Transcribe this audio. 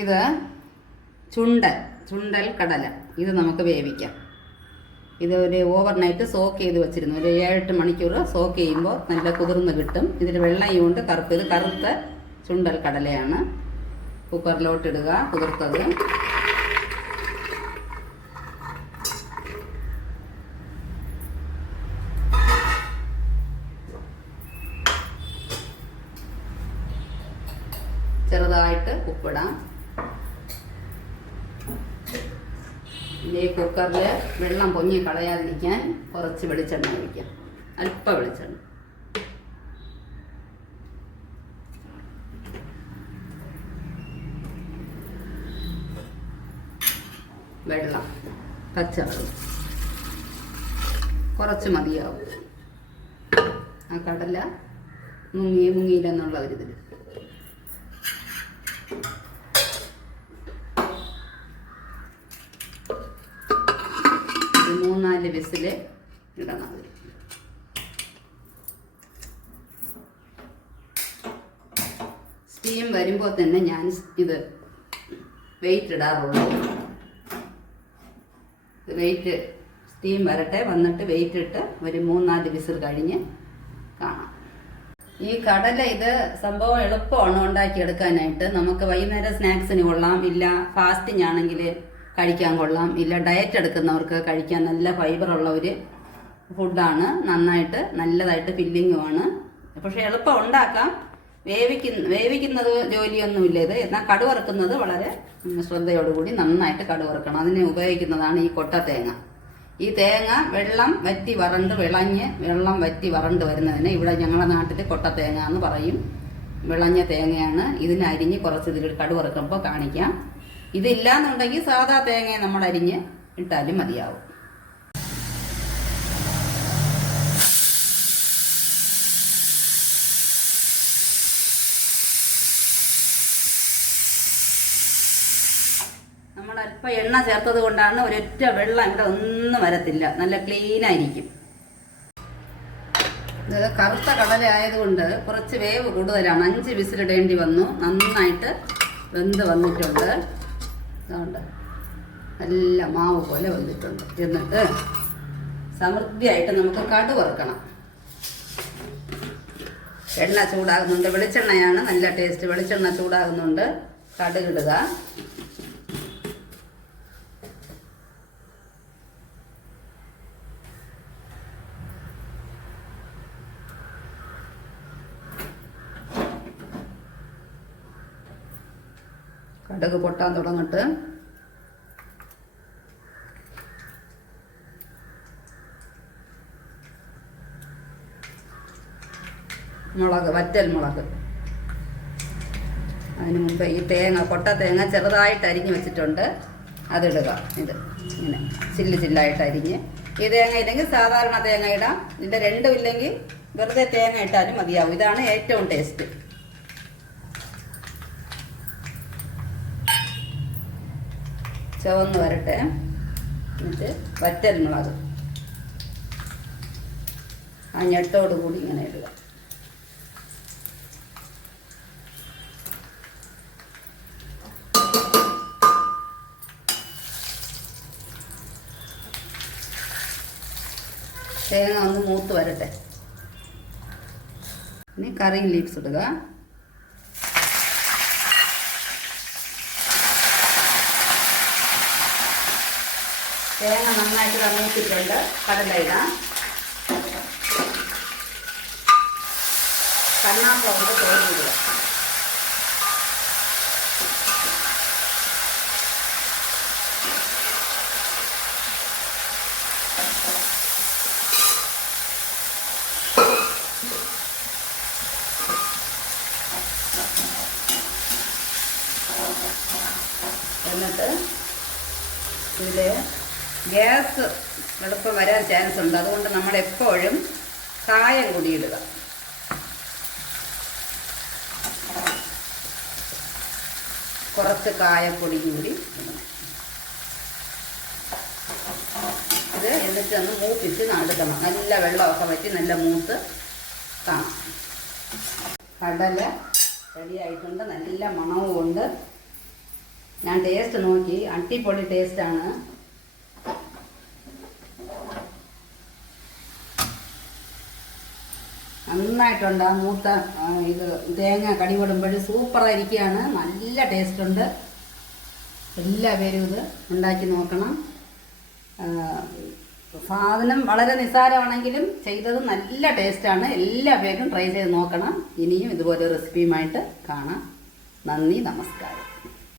ഇത് ചുണ്ടൽ കടല. ഇത് നമുക്ക് വേവിക്കാം. ഇത് ഒരു ഓവർനൈറ്റ് സോക്ക് ചെയ്ത് വെച്ചിരുന്നു. ഒരു 7-8 മണിക്കൂർ സോക്ക് ചെയ്യുമ്പോൾ നല്ല കുതിർന്ന് കിട്ടും. ഇതിൽ വെള്ളയും കൊണ്ട് ഇത് കറുത്ത ചുണ്ടൽ കടലയാണ്. കുക്കറിലോട്ടിടുക കുതിർത്തത്. ചെറുതായിട്ട് ഉപ്പിടാം. ഈ കുക്കറിൽ വെള്ളം പൊങ്ങി കളയാതിരിക്കാൻ കുറച്ച് വെളിച്ചെണ്ണ ഒഴിക്കാം. അല്പം വെളിച്ചെണ്ണ. വെള്ളം പച്ചവെള്ളം കുറച്ച് മതിയാവും. ആ കടല മുങ്ങിയില്ലെന്നുള്ള ഒരിതിൽ. ഒരു 3-4 വിസിൽ ഇടണം. സ്റ്റീം വരുമ്പോൾ തന്നെ ഞാൻ ഇത് വെയിറ്റ് ഇടാറുള്ളൂ. വെയിറ്റ് സ്റ്റീം വരട്ടെ, വന്നിട്ട് വെയിറ്റ് ഇട്ട് ഒരു 3-4 വിസിൽ കഴിഞ്ഞ് കാണാം. ഈ കടല ഇത് സംഭവം എളുപ്പമാണ് ഉണ്ടാക്കിയെടുക്കാനായിട്ട്. നമുക്ക് വൈകുന്നേരം സ്നാക്സിന് കൊള്ളാം, ഇല്ല ഫാസ്റ്റിംഗ് ആണെങ്കിൽ കഴിക്കാൻ കൊള്ളാം, ഇല്ല ഡയറ്റ് എടുക്കുന്നവർക്ക് കഴിക്കാൻ നല്ല ഫൈബറുള്ള ഒരു ഫുഡാണ്. നല്ലതായിട്ട് ഫില്ലിങ്ങുമാണ്. പക്ഷെ എളുപ്പം ഉണ്ടാക്കാം. വേവിക്കുന്നത് ജോലിയൊന്നുമില്ല ഇത്. എന്നാൽ കടുവറുക്കുന്നത് വളരെ ശ്രദ്ധയോടുകൂടി നന്നായിട്ട് കടുവറുക്കണം. അതിന് ഉപയോഗിക്കുന്നതാണ് ഈ കൊട്ട തേങ്ങ. ഈ തേങ്ങ വെള്ളം വറ്റി വരണ്ട് വരുന്നതിന് ഇവിടെ ഞങ്ങളുടെ നാട്ടിൽ കൊട്ട തേങ്ങ എന്ന് പറയും. വിളഞ്ഞ തേങ്ങയാണ്. ഇതിന് അരിഞ്ഞ് കുറച്ച് ഇതിൽ കടുവറുക്കുമ്പോൾ കാണിക്കാം. ഇതില്ലാന്നുണ്ടെങ്കിൽ സാധാ തേങ്ങ നമ്മൾ അരിഞ്ഞ് ഇട്ടാലും മതിയാവും. നമ്മൾ അല്പം എണ്ണ ചേർത്തത് കൊണ്ടാണ് ഒരൊറ്റ വെള്ളം ഇവിടെ ഒന്നും വരത്തില്ല. നല്ല ക്ലീൻ ആയിരിക്കും. ഇത് കറുത്ത കടല ആയതുകൊണ്ട് കുറച്ച് വേവ് കൂടുതലാണ്. 5 വിസിലിടേണ്ടി വന്നു. നന്നായിട്ട് വെന്ത് വന്നിട്ടുണ്ട്. അതുകൊണ്ട് നല്ല മാവ് പോലെ വന്നിട്ടുണ്ട്. എന്നിട്ട് സമൃദ്ധിയായിട്ട് നമുക്ക് കടുക് വറുക്കണം. എണ്ണ ചൂടാകുന്നുണ്ട്. വെളിച്ചെണ്ണയാണ് നല്ല ടേസ്റ്റ്. വെളിച്ചെണ്ണ ചൂടാകുന്നുണ്ട്. കടുകിടുക. കടുക് പൊട്ടാൻ തുടങ്ങട്ട്. വറ്റൽ മുളക്. അതിന് മുമ്പ് ഈ കൊട്ട തേങ്ങ ചെറുതായിട്ട് അരിഞ്ഞ് വെച്ചിട്ടുണ്ട്. അതിടുക. ഇത് ഇങ്ങനെ ചില്ലായിട്ട് അരിഞ്ഞ്. ഈ തേങ്ങ ഇല്ലെങ്കിൽ സാധാരണ തേങ്ങ ഇടാം. ഇതിൻ്റെ രണ്ടും ഇല്ലെങ്കിൽ വെറുതെ തേങ്ങ ഇട്ടാലും മതിയാവും. ഇതാണ് ഏറ്റവും ടേസ്റ്റ്. ചുവന്ന് വരട്ടെ. എന്നിട്ട് വറ്റൽ മുളക് ആ ഞെട്ടോട് കൂടി ഇങ്ങനെ ഇടുക. തേങ്ങ ഒന്ന് മൂത്ത് വരട്ടെ. ഇനി കറി ലീവ്സ് ഇടുക. തേങ്ങ നന്നായിട്ട് മൂത്തിട്ടുണ്ട്. കടല ഇടാം. കണ്ണാപ്പ കൊണ്ട് തോന്നിടുക. എന്നിട്ട് ഇതിൽ ഗ്യാസ് എളുപ്പം വരാൻ ചാൻസ് ഉണ്ട്. അതുകൊണ്ട് നമ്മൾ എപ്പോഴും കായം കൂടി ഇടുക. കുറച്ച് കായപ്പൊടി കൂടി ഇടണം. ഇത് എന്നിട്ട് ഒന്ന് മൂപ്പിച്ച് എടുക്കണം. നല്ല വെള്ളമൊക്കെ വറ്റി നല്ല മൂത്ത് കാണാം. കടല റെഡിയായിട്ടുണ്ട്. നല്ല മണവും ഉണ്ട്. ഞാൻ ടേസ്റ്റ് നോക്കി, അടിപൊളി ടേസ്റ്റാണ്. നന്നായിട്ടുണ്ട്. മൂത്ത ഇത് തേങ്ങ കടികൊടുമ്പോൾ സൂപ്പറായിരിക്കുകയാണ്. നല്ല ടേസ്റ്റ് ഉണ്ട്. എല്ലാവരും ഇത് ഉണ്ടാക്കി നോക്കണം. സാധനം വളരെ നിസ്സാരമാണെങ്കിലും ചെയ്തത് നല്ല ടേസ്റ്റാണ്. എല്ലാവരും ട്രൈ ചെയ്ത് നോക്കണം. ഇനിയും ഇതുപോലെ റെസിപ്പിയുമായിട്ട് കാണാം. നന്ദി, നമസ്കാരം.